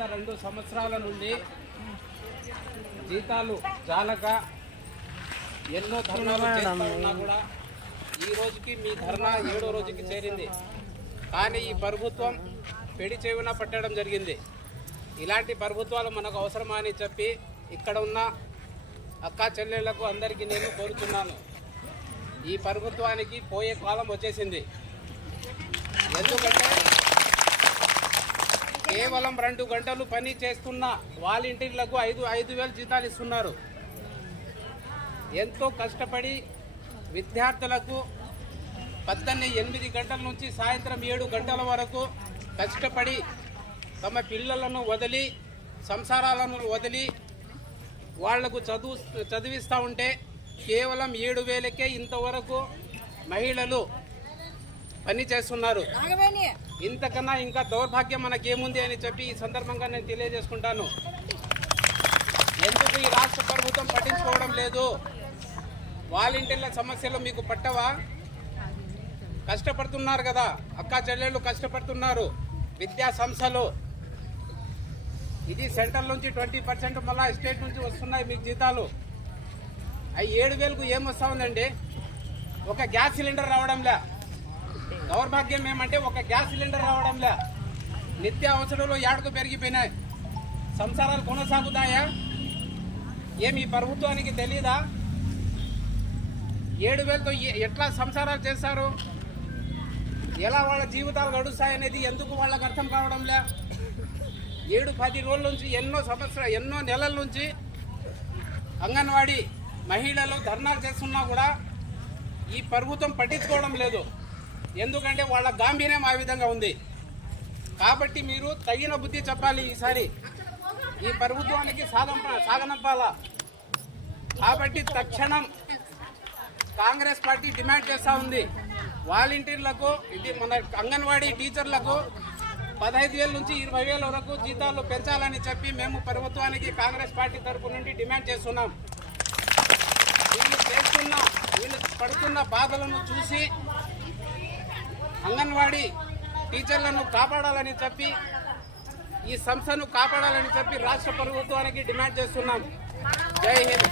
గత రెండు సంవత్సరాల నుండి జీతాలు చాలక ఎన్నో ధర్నాలు చేస్తా ఉన్నా కూడా ఈ రోజుకి మీ ధర్నా ఏడో రోజుకి చేరింది. కానీ ఈ ప్రభుత్వం పెడి చెవిన పట్టడం జరిగింది. ఇలాంటి ప్రభుత్వాలు మనకు అవసరమా అని చెప్పి ఇక్కడ ఉన్న అక్కా చెల్లెళ్ళకు అందరికీ నేను కోరుతున్నాను. ఈ ప్రభుత్వానికి పోయే కాలం వచ్చేసింది. ఎందుకంటే కేవలం రెండు గంటలు పని చేస్తున్న వాలంటీర్లకు ఐదు ఐదు వేలు జీతాలు ఇస్తున్నారు. ఎంతో కష్టపడి విద్యార్థులకు పద్దెన్ని ఎనిమిది గంటల నుంచి సాయంత్రం ఏడు గంటల వరకు కష్టపడి తమ పిల్లలను వదిలి సంసారాలను వదిలి వాళ్ళకు చదువు చదివిస్తూ ఉంటే కేవలం ఏడు వేలకే ఇంతవరకు మహిళలు పని చేస్తున్నారు. ఇంతకన్నా ఇంకా దౌర్భాగ్యం మనకేముంది అని చెప్పి ఈ సందర్భంగా నేను తెలియజేసుకుంటాను. ఎందుకు ఈ రాష్ట్ర ప్రభుత్వం పట్టించుకోవడం లేదు? వాలంటీర్ల సమస్యలు మీకు పట్టవా? కష్టపడుతున్నారు కదా. అక్క చెల్లెళ్ళు కష్టపడుతున్నారు. విద్యా సంస్థలు. ఇది సెంట్రల్ నుంచి ట్వంటీ పర్సెంట్ మళ్ళా స్టేట్ నుంచి వస్తున్నాయి మీకు జీతాలు. అవి ఏడు వేలకు ఏమొస్తా ఉందండి? ఒక గ్యాస్ సిలిండర్ రావడంలే. దౌర్భాగ్యం ఏమంటే ఒక గ్యాస్ సిలిండర్ రావడంలే. నిత్య అవసరాలు ఏడకు పెరిగిపోయినాయి. సంసారాలు కొనసాగుతాయా? ఏమి ఈ ప్రభుత్వానికి తెలీదా? ఏడు వేలతో ఎట్లా సంసారాలు చేస్తారు? ఎలా వాళ్ళ జీవితాలు గడుస్తాయనేది ఎందుకు వాళ్ళకి అర్థం కావడంలే? ఏడు పది రోజుల నుంచి ఎన్నో సంవత్సరాలు ఎన్నో నెలల నుంచి అంగన్వాడీ మహిళలు ధర్నాలు చేస్తున్నా కూడా ఈ ప్రభుత్వం పట్టించుకోవడం లేదు. ఎందుకంటే వాళ్ళ గాంభీర్యం ఆ విధంగా ఉంది. కాబట్టి మీరు తగిన బుద్ధి చెప్పాలి ఈసారి. ఈ ప్రభుత్వానికి సాగంప సాగనంపాల కాబట్టి తక్షణం కాంగ్రెస్ పార్టీ డిమాండ్ చేస్తూ ఉంది. వాలంటీర్లకు ఇది మన అంగన్వాడీ టీచర్లకు పదహైదు వేల నుంచి ఇరవై వేల వరకు జీతాలు పెంచాలని చెప్పి మేము ప్రభుత్వానికి కాంగ్రెస్ పార్టీ తరపు నుండి డిమాండ్ చేస్తున్నాం. వీళ్ళు చేస్తున్న వీళ్ళు పడుతున్న బాధలను చూసి అంగన్వాడీ టీచర్లను కాపాడాలని చెప్పి ఈ సంస్థను కాపాడాలని చెప్పి రాష్ట్ర ప్రభుత్వానికి డిమాండ్ చేస్తున్నాం. జై హింద్.